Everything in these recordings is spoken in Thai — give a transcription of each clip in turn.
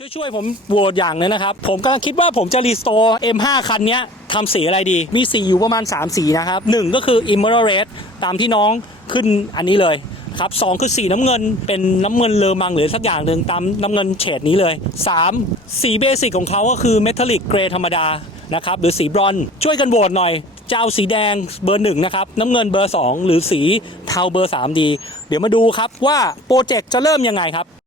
ช่วยๆผมโหวตอย่างนึงนะครับ ผมกำลังคิดว่าผมจะรีสโตร์ M5 คันนี้ทำสีอะไรดี มีสีอยู่ประมาณ 3 สีนะครับหนึ่งก็คือ Emerald Red ตามที่น้องขึ้นอันนี้เลยครับสองคือสีน้ำเงินเป็นน้ำเงินเลอมังหรือสักอย่างหนึ่งตามน้ำเงินเฉดนี้เลย 3. สีเบสิกของเขาก็คือ Metallic Gray ธรรมดานะครับหรือสีบรอนช่วยกันโหวตหน่อยจะเอาสีแดงเบอร์หนึ่งนะครับน้ำเงินเบอร์ 2 หรือสีเทาเบอร์3ดีเดี๋ยวมาดูครับว่าโปรเจกต์จะเริ่มยังไงครับ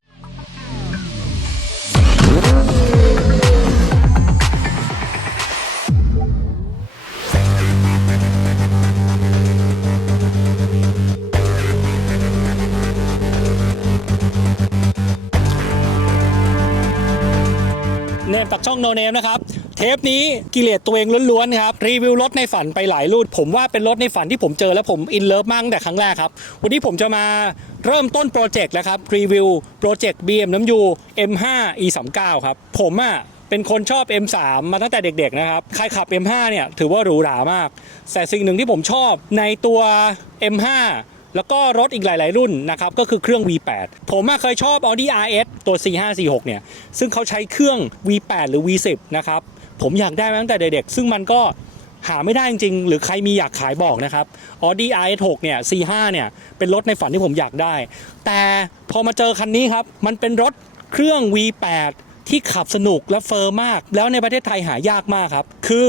ช่องโนเนมนะครับ เทปนี้กิเลสตัวเองล้วนๆครับ รีวิวรถในฝันไปหลายรุ่นผมว่าเป็นรถในฝันที่ผมเจอแล้วผมอินเลิฟมากตั้งแต่ครั้งแรกครับ วันนี้ผมจะมาเริ่มต้นโปรเจกต์แล้วครับ รีวิวโปรเจกต์ BMW M5 E39 ครับ ผมอะเป็นคนชอบ M3 มาตั้งแต่เด็กๆนะครับ ใครขับ M5 เนี่ยถือว่าหรูหรามาก แต่สิ่งหนึ่งที่ผมชอบในตัว M5 แล้วก็รถอีกหลาย ๆ รุ่นนะครับก็คือเครื่อง V8 ผมเคยชอบ Audi RS ตัว C5 C6 เนี่ยซึ่งเขาใช้เครื่อง V8 หรือ V10 นะครับผมอยากได้มาตั้งแต่เด็กๆซึ่งมันก็หาไม่ได้จริงๆ หรือใครมีอยากขายบอกนะครับ Audi RS6 เนี่ย C5 เนี่ย เป็นรถในฝันที่ผมอยากได้ แต่พอมาเจอคันนี้ครับ มันเป็นรถเครื่อง V8 ที่ขับสนุกและเฟอร์มาก แล้วในประเทศไทยหายากมากครับ คือ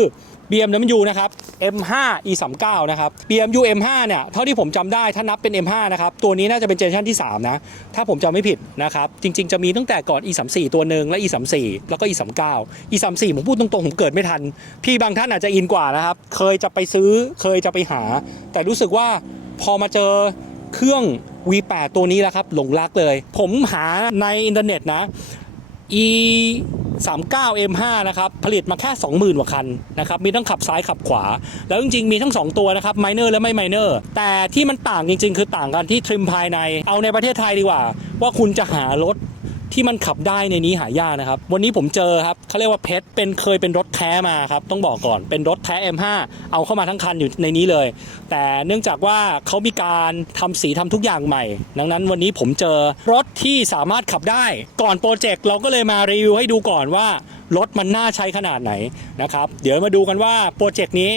BMW นะครับ M5 E39 นะครับ BMW M5 เนี่ยเท่าที่ผมจำได้ถ้านับเป็น M5 นะครับ ตัวนี้น่าจะเป็นเจเนอเรชันที่ 3 นะ ถ้าผมจำไม่ผิดนะครับ จริง ๆ จะมีตั้งแต่ก่อน E34 ตัวหนึ่งและ E34 แล้วก็ E39 E34 ผมพูดตรงๆ ผมเกิดไม่ทัน พี่บางท่านอาจจะอินกว่านะครับ เคยจะไปซื้อเคยจะไปหา แต่รู้สึกว่าพอมาเจอเครื่อง V8 ตัวนี้แล้วครับหลงรักเลย ผมหาในอินเทอร์เน็ตนะ e 3 9 M5 นะครับ ผลิตมาแค่ 20,000กว่าคันนะครับ มีทั้งขับซ้ายขับขวา แล้วจริงๆ มีทั้ง 2 ตัวนะครับไมเนอร์และไม่ไมเนอร์แต่ที่มันต่างจริง ๆ คือต่างกันที่ทริมภายใน เอาในประเทศไทยดีกว่า ว่าคุณจะหารถ ที่มันขับได้ในนี้หายากนะครับ วันนี้ผมเจอครับเขาเรียกว่าเพชรเป็นเคยเป็นรถแท้มาครับ ต้องบอกก่อนเป็นรถแท้ M5 เอาเข้ามาทั้งคันอยู่ในนี้เลย แต่เนื่องจากว่าเขามีการทำสีทำทุกอย่างใหม่ ดังนั้นวันนี้ผมเจอรถที่สามารถขับได้ก่อนโปรเจกต์เราก็เลยมารีวิวให้ดูก่อนว่ารถมันน่าใช้ขนาดไหนนะครับ เดี๋ยวมาดูกันว่าโปรเจกต์นี้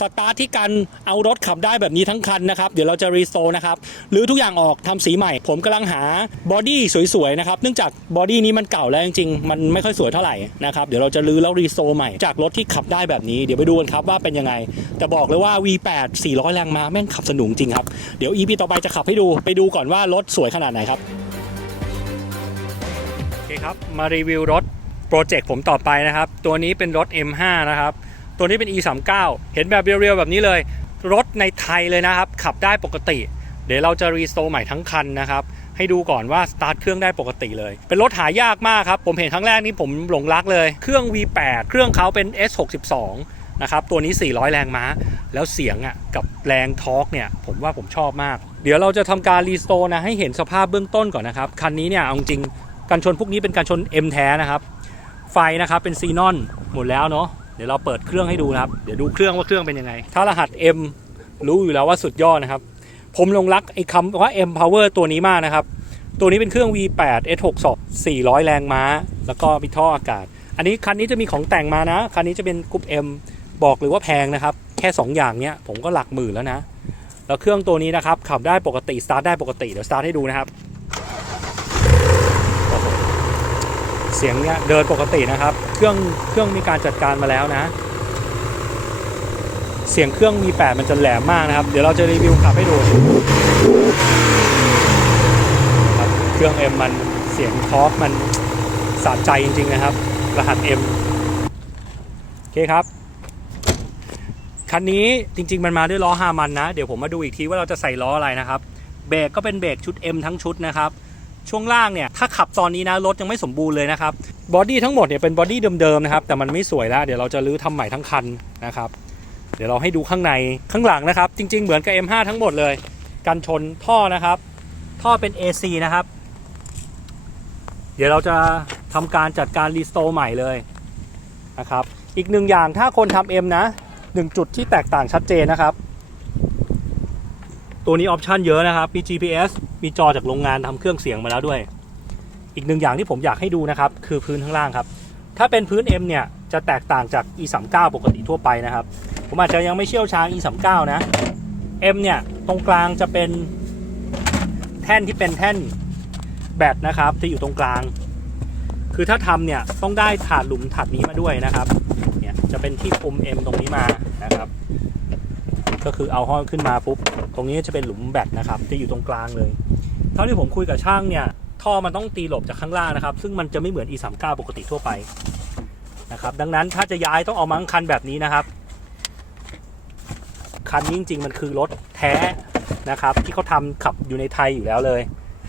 สตาร์ทที่การเอารถขับได้แบบนี้ทั้งคันนะครับ เดี๋ยวเราจะรีโซนะครับหรือทุกอย่างออกทำสีใหม่ ผมกำลังหาบอดี้สวยๆนะครับเนื่องจากบอดี้นี้มันเก่าแล้วจริงๆมันไม่ค่อยสวยเท่าไหร่นะครับเดี๋ยวเราจะรื้อแล้วรีโซใหม่จากรถที่ขับได้แบบนี้เดี๋ยวไปดูกันครับว่าเป็นยังไง แต่บอกเลยว่า V8 400 แรงม้าแม่งขับสนุกจริงครับเดี๋ยว EP ต่อไปจะขับให้ดูไปดูก่อนว่ารถสวยขนาดไหนครับโอเคครับมารีวิวรถโปรเจกต์ผมต่อไปนะครับ ตัวนี้เป็นรถ M5 นะครับ ตัวนี้เป็น E39 เห็นแบบเรียวๆแบบนี้เลย รถในไทยเลยนะครับ ขับได้ปกติ เดี๋ยวเราจะรีสโตร์ใหม่ทั้งคันนะครับให้ดูก่อนว่าสตาร์ทเครื่องได้ปกติเลย เป็นรถหายากมากครับ ผมเห็นครั้งแรกนี่ผมหลงรักเลย เครื่อง V8 เครื่องเขาเป็น S62 นะครับตัวนี้ 400 แรงม้า แล้วเสียงอะกับแรงทอร์กเนี่ย ผมว่าผมชอบมาก เดี๋ยวเราจะทำการรีสโตร์นะ ให้เห็นสภาพเบื้องต้นก่อนนะครับ คันนี้เนี่ยเอาจริงกันชนพวกนี้เป็นการชน M แท้นะครับ ไฟนะครับเป็นซีนอนหมดแล้วเนาะ เดี๋ยวเราเปิดเครื่องให้ดูนะครับ เดี๋ยวดูเครื่องว่าเครื่องเป็นยังไง ถ้ารหัส M รู้อยู่แล้วว่าสุดยอดนะครับ ผมลงรักไอ้คำว่า M Power ตัวนี้มากนะครับ ตัวนี้เป็นเครื่อง V8 S62 400 แรงม้า แล้วก็มีท่ออากาศ อันนี้คันนี้จะมีของแต่งมานะ คันนี้จะเป็นกรุ๊ป M บอกเลยว่าแพงนะครับ แค่ 2 อย่างเนี้ยผมก็หลักหมื่นแล้วนะ แล้วเครื่องตัวนี้นะครับขับได้ปกติ สตาร์ทได้ปกติ เดี๋ยวสตาร์ทให้ดูนะครับ เสียงเนี่ยเดินปกตินะครับ เครื่องเครื่องมีการจัดการมาแล้วนะ เสียงเครื่องมี8มันจะแหลมมากนะครับ เดี๋ยวเราจะรีวิวขับให้ดูครับเครื่อง M มันเสียงทอร์กมันสะใจจริงๆนะครับ รหัส M โอเคครับ คันนี้จริง ๆ มันมาด้วยล้อฮามันนะ เดี๋ยวผมมาดูอีกทีว่าเราจะใส่ล้ออะไรนะครับ เบรกก็เป็นเบรกชุด M ทั้งชุดนะครับ ช่วงล่างเนี่ยถ้าขับตอนนี้นะรถยังไม่สมบูรณ์เลยนะครับบอดี้ทั้งหมดเนี่ยเป็นบอดี้เดิมๆนะครับแต่มันไม่สวยแล้วเดี๋ยวเราจะรื้อทำใหม่ทั้งคันนะครับเดี๋ยวเราให้ดูข้างในข้างหลังนะครับ จริง ๆ เหมือนกับ M5 ทั้งหมดเลย กันชนท่อนะครับ ท่อเป็น AC นะครับ เดี๋ยวเราจะทำการจัดการรีสโตร์ใหม่เลยนะครับอีกหนึ่งอย่างถ้าคนทำ M นะหนึ่งจุดที่แตกต่างชัดเจนนะครับ ตัวนี้ออปชันเยอะนะครับมี GPS มีจอจากโรงงานทำเครื่องเสียงมาแล้วด้วย อีกหนึ่งอย่างที่ผมอยากให้ดูนะครับ คือพื้นข้างล่างครับ ถ้าเป็นพื้น M เนี่ยจะแตกต่างจาก E39 ปกติทั่วไปนะครับ ผมอาจจะยังไม่เชี่ยวชาญ E39 นะ M เนี่ยตรงกลางจะเป็นแท่นที่เป็นแท่นแบตนะครับที่อยู่ตรงกลาง คือถ้าทำเนี่ยต้องได้ถาดหลุมถัดนี้มาด้วยนะครับเนี่ยจะเป็นที่ปุ่ม M ตรงนี้มานะครับก็คือเอาห้อยขึ้นมาปุ๊บ ตรงนี้จะเป็นหลุมแบตนะครับที่อยู่ตรงกลางเลย เท่าที่ผมคุยกับช่างเนี่ยท่อมันต้องตีหลบจากข้างล่างนะครับ ซึ่งมันจะไม่เหมือน E39 ปกติทั่วไปนะครับดังนั้นถ้าจะย้ายต้องเอามังคันแบบนี้นะครับ คันนี้จริงๆมันคือรถแท้นะครับ ที่เขาทำขับอยู่ในไทยอยู่แล้วเลย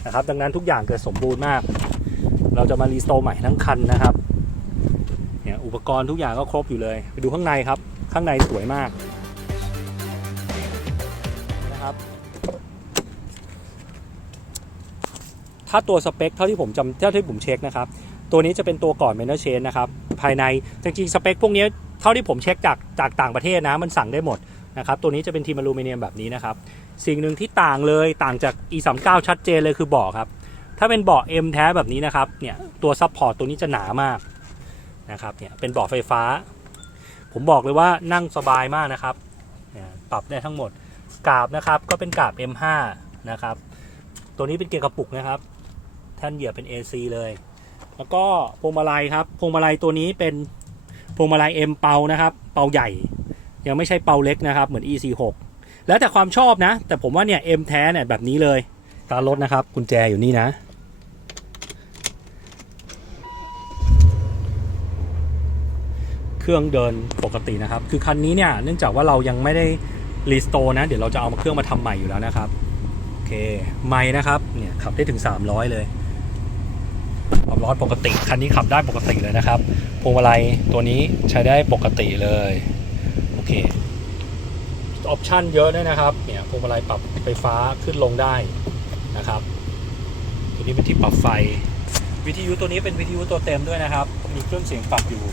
นะครับ ดังนั้นทุกอย่างเกิดสมบูรณ์มาก เราจะมารีสโตร์ใหม่ทั้งคันนะครับเนี่ยอุปกรณ์ทุกอย่างก็ครบอยู่เลย ไปดูข้างในครับ ข้างในสวยมากนะครับ ถ้าตัวสเปคเท่าที่ผมจำเท่าที่ผมเช็คนะครับ ตัวนี้จะเป็นตัวก่อนเมนเทอร์เชนนะครับ ภายในจริงๆสเปคพวกนี้เท่าที่ผมเช็คจากจากต่างประเทศนะมันสั่งได้หมดนะครับ ตัวนี้จะเป็นทีมอลูมิเนียมแบบนี้นะครับ สิ่งหนึ่งที่ต่างเลยต่างจาก E39 ชัดเจนเลยคือเบาะครับ ถ้าเป็นเบาะ M แท้แบบนี้นะครับ เนี่ยตัวซับพอร์ตตัวนี้จะหนามากนะครับเนี่ยเป็นเบาะไฟฟ้า ผมบอกเลยว่านั่งสบายมากนะครับเนี่ยปรับได้ทั้งหมดกาบนะครับก็เป็นกาบ M5 นะครับ ตัวนี้เป็นเกียร์กระปุกนะครับ ท่านเหยียบเป็น AC เลย แล้วก็พวงมาลัยครับพวงมาลัยตัวนี้เป็นพวงมาลัย M เปานะครับ เปาใหญ่ ยังไม่ใช่เปาเล็กนะครับ เหมือน EC6 แล้วแต่ความชอบนะ แต่ผมว่าเนี่ย M แท้เนี่ยแบบนี้เลยตารถนะครับ กุญแจอยู่นี่นะ เครื่องเดินปกตินะครับ คือคันนี้เนี่ยเนื่องจากว่าเรายังไม่ได้รีสโตร์นะ เดี๋ยวเราจะเอามาเครื่องมาทำใหม่อยู่แล้วนะครับ โอเค ไม่นะครับ เนี่ยขับได้ถึง 300 เลย ร้อนปกติ คันนี้ขับได้ปกติเลยนะครับ พวงมาลัยตัวนี้ใช้ได้ปกติเลย โอเค ออปชันเยอะด้วยนะครับ เนี่ยพวงมาลัยปรับไฟฟ้าขึ้นลงได้นะครับ ตัวนี้เป็นที่ปรับไฟ วิทยุตัวนี้เป็นวิทยุตัวเต็มด้วยนะครับ มีเครื่องเสียงปรับอยู่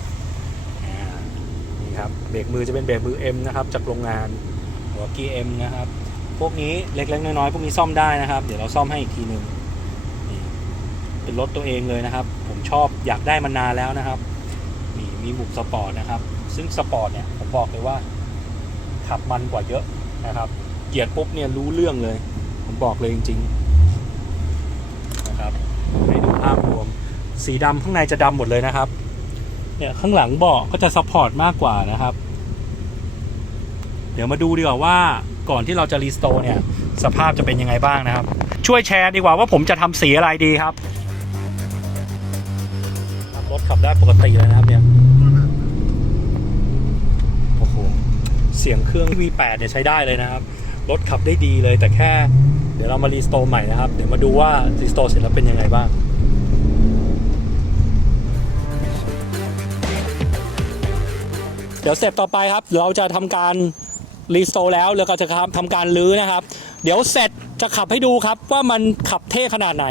นี่ครับ เบรกมือจะเป็นเบรกมือ M นะครับ จากโรงงานหัวกี M นะครับ พวกนี้เล็กๆน้อยๆพวกนี้ซ่อมได้นะครับ เดี๋ยวเราซ่อมให้อีกทีหนึ่ง เป็นรถตัวเองเลยนะครับ ผมชอบอยากได้มานานแล้วนะครับนี่มีบุกสปอร์ตนะครับ ซึ่งสปอร์ตเนี่ยผมบอกเลยว่า ขับมันกว่าเยอะนะครับ เกียร์ปุ๊บเนี่ยรู้เรื่องเลย ผมบอกเลยจริง ๆ นะครับให้ดูภาพรวม สีดำข้างในจะดำหมดเลยนะครับ เนี่ยข้างหลังเบาะก็จะซัพพอร์ตมากกว่านะครับ เดี๋ยวมาดูดีกว่าว่าก่อนที่เราจะรีสโตร์เนี่ย สภาพจะเป็นยังไงบ้างนะครับ ช่วยแชร์ดีกว่าว่าผมจะทำสีอะไรดีครับ ถขับได้ปกติเลยนะครับเนี่ย โอ้โห เสียงเครื่อง V8 เนี่ยใช้ได้เลยนะครับ รถขับได้ดีเลยแต่แค่ เดี๋ยวเรามารีสโตร์ใหม่นะครับ เดี๋ยวมาดูว่ารีสโตร์เสร็จแล้วเป็นยังไงบ้างเดี๋ยวสเต็ปต่อไปครับ เราจะทำการรีสโตร์แล้วแล้วก็จะทำการลื้อนะครับ เดี๋ยวเสร็จ จะขับให้ดูครับว่ามันขับเท่ขนาดไหน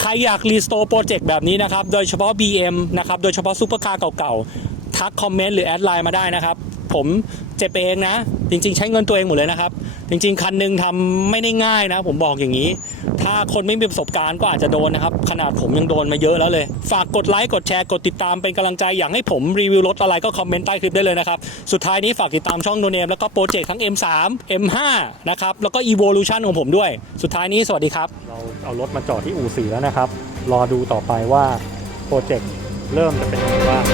ใครอยากรีสโตร์โปรเจกต์แบบนี้นะครับ โดยเฉพาะ BM นะครับ โดยเฉพาะซูเปอร์คาร์เก่าๆ ทักคอมเมนต์หรือแอดไลน์มาได้นะครับ ผมเจ็บเองนะ จริงๆ ใช้เงินตัวเองหมดเลยนะครับ จริงๆ คันหนึงทำไม่ได้ง่ายนะ ผมบอกอย่างนี้ ถ้าคนไม่มีประสบการณ์ก็อาจจะโดนนะครับ ขนาดผมยังโดนมาเยอะแล้วเลย ฝากกดไลค์กดแชร์กดติดตามเป็นกำลังใจอยากให้ผมรีวิวรถอะไรก็คอมเมนต์ใต้คลิปได้เลยนะครับ สุดท้ายนี้ฝากติดตามช่องโนเนมแล้วก็โปรเจกต์ทั้ง M3 M5 นะครับแล้วก็ Evolution ของผมด้วย สุดท้ายนี้สวัสดีครับ เราเอารถมาจอดที่อู่สีแล้วนะครับ รอดูต่อไปว่าโปรเจกต์เริ่มจะเป็นยังไงบ้าง